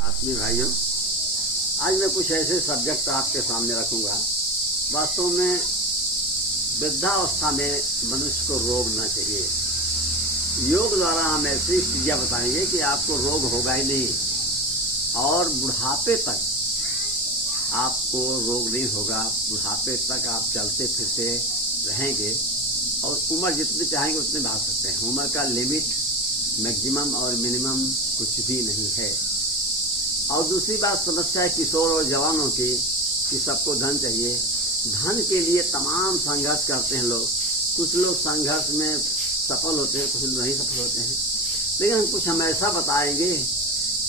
आत्मीय भाइयों, आज मैं कुछ ऐसे सब्जेक्ट आपके सामने रखूंगा। वास्तव में वृद्धावस्था में मनुष्य को रोग न चाहिए। योग द्वारा हम ऐसी चीजें बताएंगे कि आपको रोग होगा ही नहीं और बुढ़ापे तक आपको रोग नहीं होगा। बुढ़ापे तक आप चलते फिरते रहेंगे और उम्र जितनी चाहेंगे उतने बढ़ा सकते हैं। उम्र का लिमिट, मैक्सिमम और मिनिमम कुछ भी नहीं है। और दूसरी बात, समस्या है किशोर और जवानों की कि सबको धन चाहिए। धन के लिए तमाम संघर्ष करते हैं लोग। कुछ लोग संघर्ष में सफल होते हैं, कुछ नहीं सफल होते हैं। लेकिन कुछ हम ऐसा बताएंगे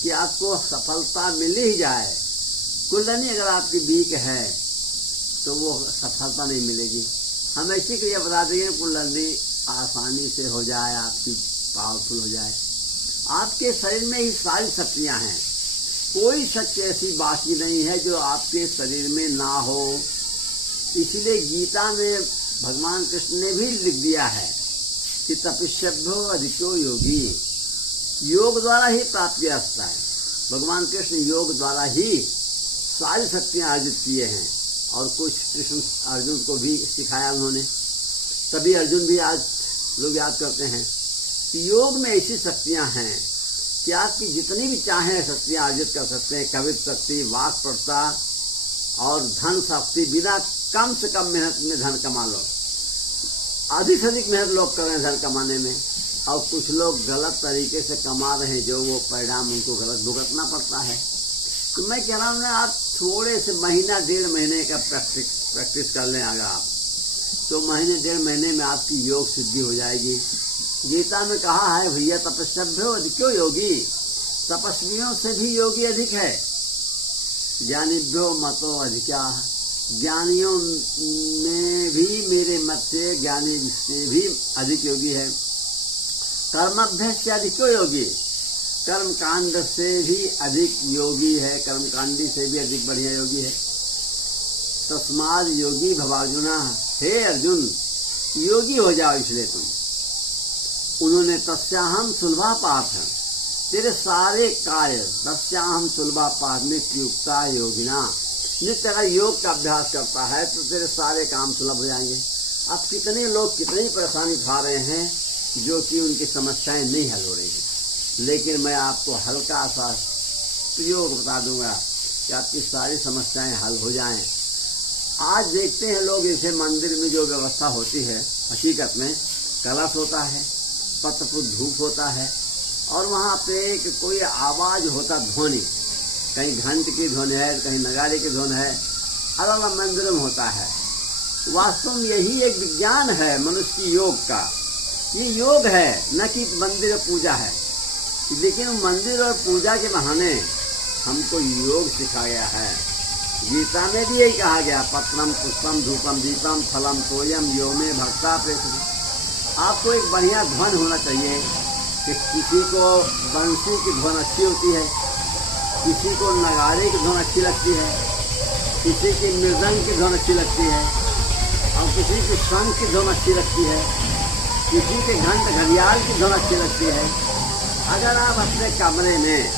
कि आपको सफलता मिल ही जाए। कुंडली अगर आपकी वीक है तो वो सफलता नहीं मिलेगी। हम ऐसी क्रिया बता देंगे कुंडली आसानी से हो जाए, आपकी पावरफुल हो जाए। आपके शरीर में ही सारी शक्तियां हैं। कोई शक्ति ऐसी बाकी नहीं है जो आपके शरीर में ना हो। इसलिए गीता में भगवान कृष्ण ने भी लिख दिया है कि तपस्याभ्यो अधिको योगी। योग द्वारा ही प्राप्त किया जाता है। भगवान कृष्ण योग द्वारा ही सारी शक्तियां अर्जित किए हैं और कुछ कृष्ण अर्जुन को भी सिखाया उन्होंने। तभी अर्जुन भी आज लोग याद करते हैं कि योग में ऐसी शक्तियां हैं कि आपकी जितनी भी चाहें शक्तियां अर्जित कर सकते हैं। कवित्व शक्ति, वाक प्रता और धन शक्ति। बिना कम से कम मेहनत में धन कमा लो। अधिक से अधिक मेहनत लोग कर रहे हैं धन कमाने में, और कुछ लोग गलत तरीके से कमा रहे हैं, जो वो परिणाम उनको गलत भुगतना पड़ता है। तो मैं कह रहा हूँ ना, आप थोड़े से महीना डेढ़ महीने का प्रैक्टिस कर लें अगर आप, तो महीने डेढ़ महीने में आपकी योग सिद्धि हो जाएगी। गीता में कहा है भैया तपस्याभ्यो अधिको योगी। तपस्वियों से भी योगी अधिक है। ज्ञानिभ्यो मतो अधिका। ज्ञानियों में भी मेरे मत से ज्ञानी से भी अधिक योगी है। कर्माभ्यास से अधिको योगी। कर्मकांड से भी अधिक योगी है। कर्मकांडी से भी अधिक बढ़िया योगी है। तस्माद योगी भवार्जुना। हे अर्जुन, योगी हो जाओ इसलिए तुम। उन्होंने तस्याहम सुलभा पाठ, तेरे सारे कार्य तस्याहम सुलभा पाठ नित्युक्ता योगिना। नित्य अगर योग का अभ्यास करता है तो तेरे सारे काम सुलभ हो जाएंगे। अब कितने लोग कितनी परेशानी उठा रहे हैं जो कि उनकी समस्याएं नहीं हल हो रही हैं। लेकिन मैं आपको हल्का सा प्रयोग बता दूंगा कि आपकी सारी समस्याएं हल हो जाएं। आज देखते हैं लोग, इसे मंदिर में जो व्यवस्था होती है, हकीकत में कलश होता है, पत्र धूप होता है, और वहाँ पे कोई आवाज होता, ध्वनि, कहीं घंट की ध्वनि है, कहीं नगाड़े की ध्वनि है, अलग अलग मंदिरों में होता है। वास्तव में यही एक विज्ञान है मनुष्य की योग का। ये योग है, न कि मंदिर पूजा है। लेकिन मंदिर और पूजा के बहाने हमको योग सिखाया गया है। गीता में भी यही कहा गया, पत्रम पुष्पम धूपम दीपम फलम तोयम यो में भक्ता प्रेषित। आपको एक बढ़िया ध्वन होना चाहिए कि किसी को बंसी की ध्वन अच्छी होती है, किसी को नगाड़े की ध्वन अच्छी लगती है, किसी की मृदंग की ध्वन अच्छी लगती है, और किसी की शंख की ध्वन अच्छी लगती है, किसी के घंट घड़ियाल की ध्वन अच्छी लगती है। अगर आप अपने कमरे में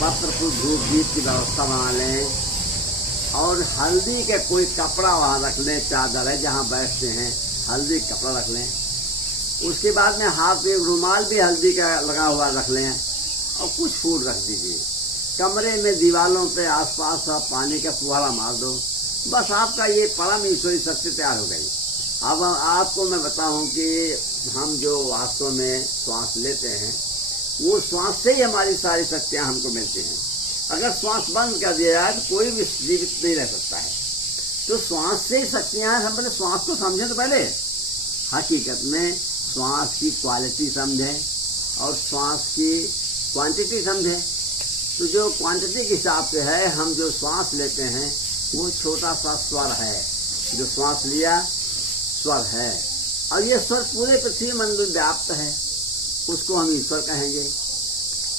पत्र धूप दीप की व्यवस्था बना लें और हल्दी के कोई कपड़ा वहाँ रख लें, चादर है जहाँ बैठते हैं, हल्दी कपड़ा रख लें। उसके बाद में हाथ में रुमाल भी हल्दी का लगा हुआ रख लें और कुछ फूल रख दीजिए। कमरे में दीवालों पे आसपास आप पानी का फुहारा मार दो। बस आपका ये परम ईश्वरी शक्ति तैयार हो गई। अब आपको मैं बताऊं कि हम जो वास्तव में श्वास लेते हैं, वो श्वास से ही हमारी सारी शक्तियां हमको मिलती हैं। अगर श्वास बंद कर दिया जाए तो कोई भी जीवित नहीं रह सकता है। तो श्वास से ही शक्तियां हैं। हम पहले श्वास को समझें तो पहले हकीकत में श्वास की क्वालिटी समझें और श्वास की क्वांटिटी समझें। तो जो क्वांटिटी के हिसाब से है, हम जो श्वास लेते हैं वो छोटा सा स्वर है। जो श्वास लिया स्वर है, और ये स्वर पूरे पृथ्वी मंडल व्याप्त है, उसको हम ईश्वर कहेंगे।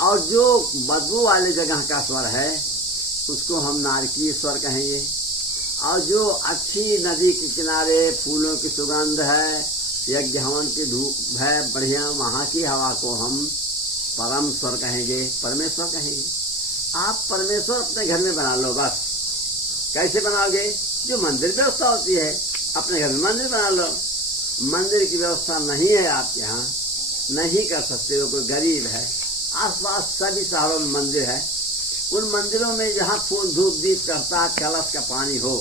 और जो बदबू वाले जगह का स्वर है उसको हम नारकीय स्वर कहेंगे। और जो अच्छी नदी के किनारे फूलों की सुगंध है, यज्ञ हवन की धूप है बढ़िया, वहाँ की हवा को हम परम स्वर कहेंगे, परमेश्वर कहेंगे। आप परमेश्वर अपने घर में बना लो बस। कैसे बनाओगे? जो मंदिर व्यवस्था होती है, अपने घर में मंदिर बना लो। मंदिर की व्यवस्था नहीं है आपके यहाँ, नहीं कर सकते हो, कोई गरीब है, आसपास सभी शहरों में मंदिर है, उन मंदिरों में जहाँ फूल धूप दीप करता, कलश का पानी हो,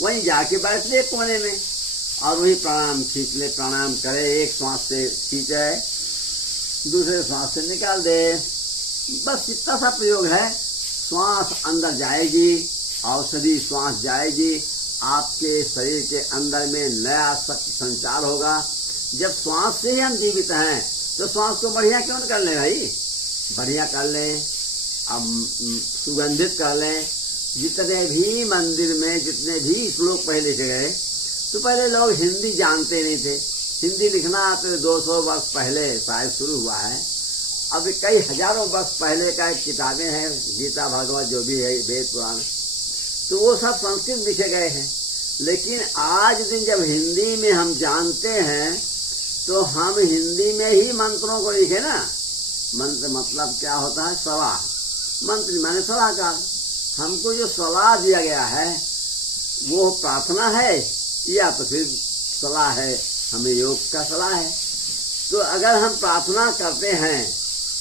वहीं जाके बैठ ले कोने में और वही प्राणायाम खींच ले। प्राणायाम करे, एक श्वास से खींचे, दूसरे श्वास से निकाल दे, बस इतना सा प्रयोग है। श्वास अंदर जाएगी, औषधि श्वास जाएगी, आपके शरीर के अंदर में नया शक्ति संचार होगा। जब श्वास से ही हम जीवित हैं तो श्वास को बढ़िया क्यों न कर लें भाई, बढ़िया कर लें, अब सुगंधित कर लें। जितने भी मंदिर में जितने भी श्लोक पहले लिखे गए, तो पहले लोग हिंदी जानते नहीं थे। हिंदी लिखना तो 200 वर्ष पहले शायद शुरू हुआ है। अब कई हजारों वर्ष पहले का किताबें हैं, गीता भागवत जो भी है, वेद पुराण, तो वो सब संस्कृत लिखे गए हैं। लेकिन आज दिन जब हिंदी में हम जानते हैं तो हम हिंदी में ही मंत्रों को लिखे ना। मंत्र मतलब क्या होता है? सलाह। मंत्र माने सलाहकार। हमको जो सलाह दिया गया है वो प्रार्थना है या तो फिर सलाह है, हमें योग का सलाह है। तो अगर हम प्रार्थना करते हैं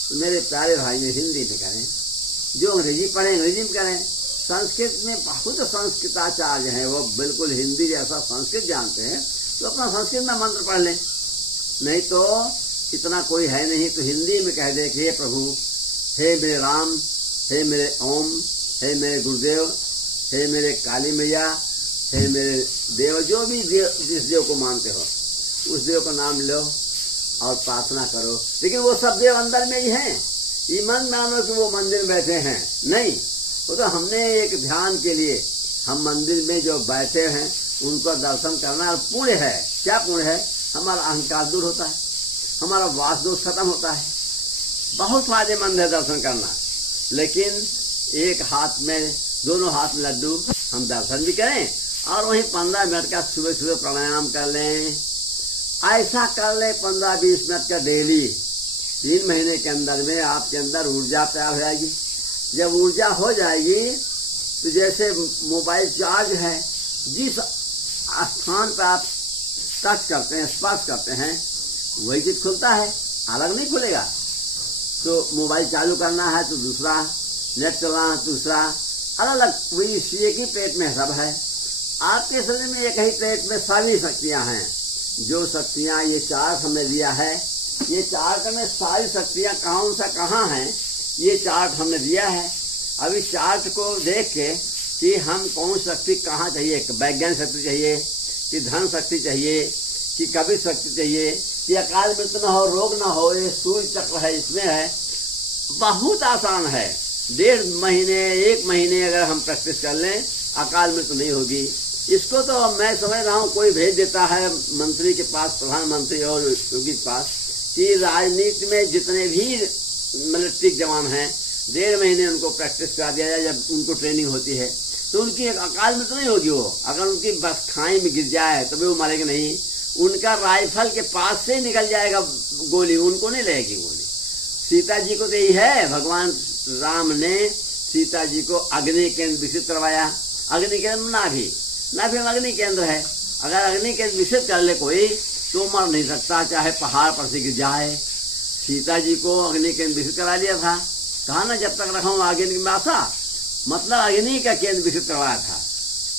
तो मेरे प्यारे भाई में हिंदी में करें, जो अंग्रेजी पढ़े अंग्रेजी में करें। संस्कृत में बहुत संस्कृताचार्य हैं, वो बिल्कुल हिंदी जैसा संस्कृत जानते हैं, तो अपना संस्कृत में मंत्र पढ़ लें। नहीं तो इतना कोई है नहीं तो हिंदी में कह दे कि हे प्रभु, हे मेरे राम, हे मेरे ओम, हे मेरे गुरुदेव, हे मेरे काली मैया, हे मेरे देव, जो भी देव, जिस देव को मानते हो उस देव का नाम लो और प्रार्थना करो। लेकिन वो सब देव अंदर में ही हैं, ये मन मानो कि वो मंदिर में बैठे हैं, नहीं। वो तो हमने एक ध्यान के लिए हम मंदिर में जो बैठे हैं उनको दर्शन करना पुण्य है। क्या पुण्य है? हमारा अहंकार दूर होता है, हमारा वास दोष खत्म होता है, बहुत फायदेमंद है दर्शन करना। लेकिन एक हाथ में, दोनों हाथ में लड्डू, हम दर्शन भी करें और वहीं 15 मिनट का सुबह सुबह प्राणायाम कर लें। ऐसा कर ले 15-20 मिनट का डेली। 3 महीने के अंदर में आपके अंदर ऊर्जा तैयार हो जाएगी। जब ऊर्जा हो जाएगी तो जैसे मोबाइल चार्ज है, जिस स्थान पर आप टच करते हैं, स्पर्श करते हैं, वही चीज खुलता है, अलग नहीं खुलेगा। तो मोबाइल चालू करना है तो दूसरा, नेट चलाना है दूसरा, अलग अलग, वही एक ही प्लेट में सब है। आपके शरीर में एक ही प्लेट में सारी शक्तियां हैं। जो शक्तियां ये चार्ट हमने लिया है, ये चार्ट में सारी शक्तियां कौन सा कहाँ हैं, ये चार्ट हमने दिया है। अब इस चार्ट को देख के कि हम कौन शक्ति कहाँ चाहिए, वैज्ञानिक शक्ति चाहिए कि धन शक्ति चाहिए कि कवि शक्ति चाहिए कि अकाल मृत्यु न हो, रोग न हो, ये सूर्य चक्र है, इसमें है। बहुत आसान है। 1.5 महीने 1 महीने अगर हम प्रैक्टिस कर लें, अकाल मृत्यु नहीं होगी। इसको तो मैं समझ रहा हूँ कोई भेज देता है मंत्री के पास, प्रधानमंत्री और योगी के पास, कि राजनीति में जितने भी मिलिट्री जवान हैं 1.5 महीने उनको प्रैक्टिस करा दिया जाए। जब उनको ट्रेनिंग होती है तो उनकी एक अकाल में तो नहीं होगी। वो अगर उनकी बस खाई में गिर जाए तो भी वो मरेंगे नहीं। उनका राइफल के पास से निकल जाएगा गोली, उनको नहीं लगेगी गोली। सीता जी को तो यही है, भगवान राम ने सीता जी को अग्नि केंद्र विकसित करवाया। अग्नि केंद्र नाभि में अग्नि केंद्र है। अगर अग्नि केंद्र विकसित कर ले कोई तो मर नहीं सकता, चाहे पहाड़ पर से गिर जाए। सीता जी को अग्नि केंद्र विकसित करा लिया था, कहा ना जब तक रखा हूँ अग्नि में आशा, मतलब अग्नि का केंद्र विकसित करवाया था।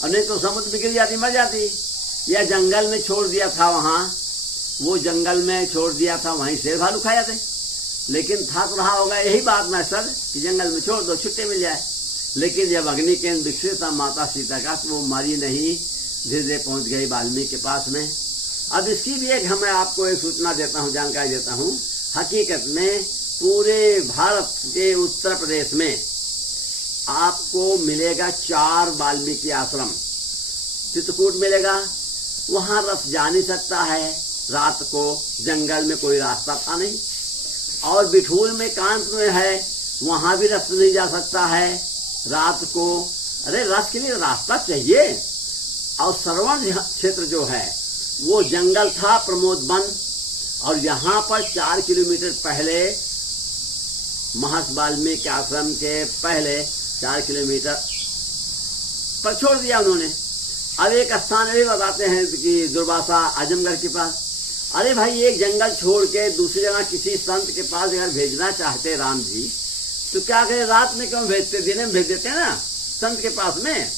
और नहीं तो समुद्र में गिर जाती, मर जाती। या जंगल में छोड़ दिया था, वहां वो जंगल में छोड़ दिया था, वहीं शेर भालू खा जाते। लेकिन था तो रहा होगा यही बात में सर कि जंगल में छोड़ दो, छुट्टे मिल जाए। लेकिन जब अग्नि केंद्र विकसित था माता सीता का, तो वो मरी नहीं, धीरे धीरे पहुंच गई वाल्मीकि के पास में। अब इसकी भी एक मैं आपको एक सूचना देता हूँ, जानकारी देता हूँ। हकीकत में पूरे भारत के उत्तर प्रदेश में आपको मिलेगा 4 वाल्मीकि आश्रम। चित्रकूट मिलेगा, वहां रथ जा नहीं सकता है रात को, जंगल में कोई रास्ता था नहीं। और बिठूर में कांत में है, वहां भी रथ नहीं जा सकता है रात को। अरे रथ के लिए रास्ता चाहिए। और श्रवण क्षेत्र जो है वो जंगल था, प्रमोद वन, और यहाँ पर 4 किलोमीटर पहले महर्षि वाल्मीकि आश्रम के पहले 4 किलोमीटर पर छोड़ दिया उन्होंने। अब एक स्थान भी बताते हैं कि दुर्वासा आजमगढ़ के पास। अरे भाई, एक जंगल छोड़ के दूसरी जगह किसी संत के पास अगर भेजना चाहते राम जी, तो क्या करें, रात में क्यों भेजते, दिन में भेज देते हैं ना संत के पास में।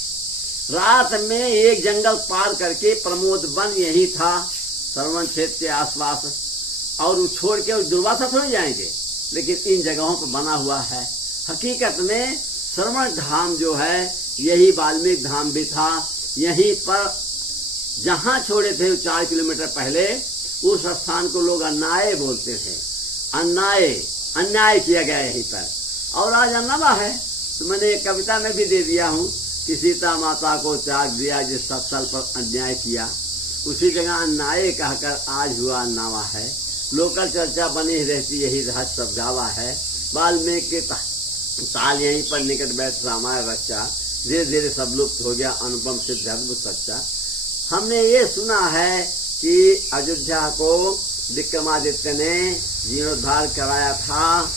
रात में एक जंगल पार करके प्रमोद वन यही था श्रवण क्षेत्र के आसपास, और वो छोड़ के दुर्वासा थोड़ी जाएंगे, लेकिन इन जगहों पर बना हुआ है। हकीकत में श्रवण धाम जो है यही वाल्मीकि धाम भी था। यहीं पर जहां छोड़े थे 4 किलोमीटर पहले, उस स्थान को लोग अन्याय बोलते थे। अन्याय किया गया यहीं पर, और आज अन्नवा है। तो मैंने एक कविता में भी दे दिया हूं कि सीता माता को त्याग दिया जिस स्थल पर अन्याय किया, उसी जगह अन्याय कहकर आज हुआ अन्नावा है। लोकल चर्चा बनी रहती, यही रहस्य सब गावा है। वाल्मीकि ताल यहीं पर निकट बैठ रामायण रक्षा, धीरे धीरे सब लुप्त हो गया अनुपम सिद्ध अद्भुत सच्चा। हमने ये सुना है कि अयोध्या को विक्रमादित्य ने जीर्णोद्धार कराया था,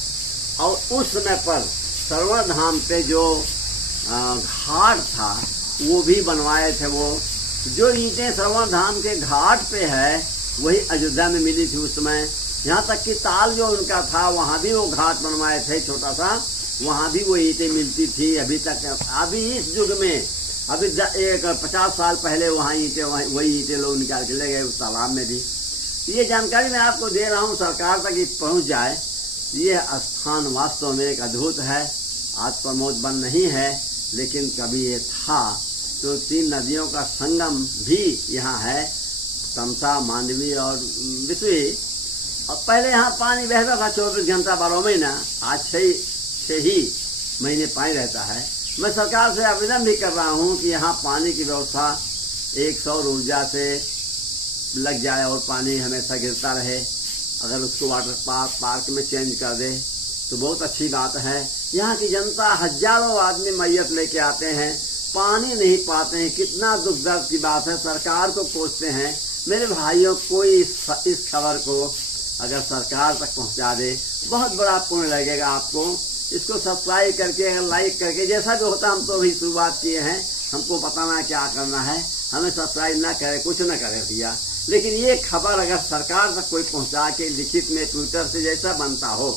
और उस समय पर श्रवण धाम पे जो घाट था वो भी बनवाए थे। वो जो ईंटें श्रवण धाम के घाट पे है वही अयोध्या में मिली थी उस समय। यहाँ तक कि ताल जो उनका था वहां भी वो घाट बनवाए थे छोटा सा, वहां भी वो ईंटें मिलती थी अभी तक। अभी इस युग में अभी 50 साल पहले वहां ईंटें, वही ईंटें लोग निकाल के ले गए उस तालाब में भी। ये जानकारी मैं आपको दे रहा हूँ, सरकार तक ये पहुंच जाए। ये स्थान वास्तव में एक अद्भुत है। आज प्रमोद वन नहीं है, लेकिन कभी ये था। तो 3 नदियों का संगम भी यहाँ है, तमसा, मांडवी और विश्वी। और पहले यहाँ पानी बहता था 24 घंटा 12 महीना, आज 6 ही महीने पानी रहता है। मैं सरकार से आवेदन भी कर रहा हूँ कि यहाँ पानी की व्यवस्था एक सौर ऊर्जा से लग जाए और पानी हमेशा गिरता रहे। अगर उसको वाटर पार्क में चेंज कर दे तो बहुत अच्छी बात है। यहाँ की जनता हजारों आदमी मैयत लेके आते हैं, पानी नहीं पाते हैं। कितना दुख दर्द की बात है। सरकार को कोसते हैं। मेरे भाइयों, कोई इस खबर को अगर सरकार तक पहुंचा दे, बहुत बड़ा पुण्य लगेगा आपको। इसको सब्सक्राइब करके, अगर लाइक करके, जैसा भी होता, हम तो अभी शुरुआत किए हैं, हमको बताना है क्या करना है। हमें सब्सक्राइब ना करे, कुछ ना करे भैया, लेकिन ये खबर अगर सरकार तक कोई पहुंचा के लिखित में ट्विटर से जैसा बनता हो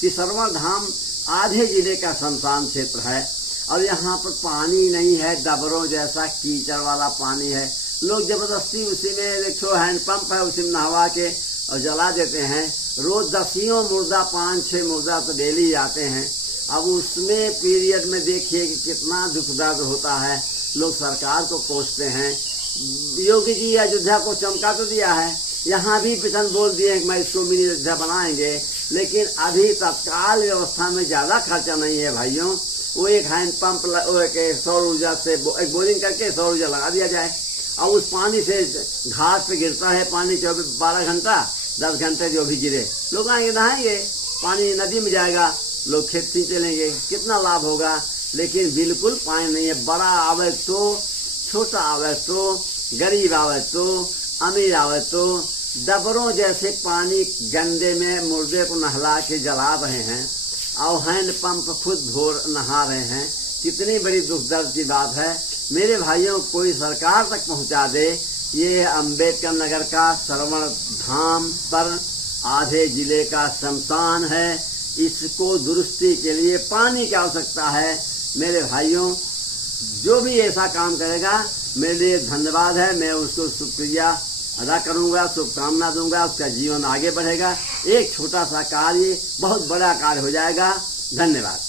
कि श्रवण धाम आधे जिले का शमशान क्षेत्र है और यहाँ पर पानी नहीं है, डबरों जैसा कीचड़ वाला पानी है। लोग जबरदस्ती उसी में देखो हैंडपंप है, उसी में नहवा के और जला देते हैं। रोज 10 मुर्दा, 5-6 मुर्दा तो डेली आते हैं। अब उसमें पीरियड में देखिए कि कितना दुख दर्द होता है। लोग सरकार को कोसते हैं। योगी जी अयोध्या को चमका तो दिया है, यहाँ भी पिछन बोल दिए कि मैं इसको मिनी अयोध्या बनाएंगे, लेकिन अभी तत्काल व्यवस्था में ज्यादा खर्चा नहीं है भाइयों। वो एक हैंडपंप, एक सौर ऊर्जा से एक बोरिंग करके सौर ऊर्जा लगा दिया जाए और उस पानी से घाट पे गिरता है पानी 12 घंटा 10 घंटे जो भी गिरे, लोग आएंगे नहाएंगे, पानी नदी में जाएगा, लोग खेत सींचे लेंगे, कितना लाभ होगा। लेकिन बिल्कुल पानी नहीं है। बड़ा आवे तो, छोटा आवे तो, गरीब आवे तो, अमीर आवे तो, डबरों जैसे पानी गंदे में मुर्दे को नहला के जला रहे हैं और हैंडपंप खुद धो नहा रहे हैं। कितनी बड़ी दुख दर्द की बात है। मेरे भाइयों, कोई सरकार तक पहुंचा दे। ये अम्बेडकर नगर का श्रवण धाम पर आधे जिले का शमशान है। इसको दुरुस्ती के लिए पानी की आवश्यकता है। मेरे भाइयों, जो भी ऐसा काम करेगा मेरे लिए धन्यवाद है। मैं उसको शुक्रिया अदा करूंगा, शुभकामना दूंगा, उसका जीवन आगे बढ़ेगा। एक छोटा सा कार्य बहुत बड़ा कार्य हो जाएगा। धन्यवाद।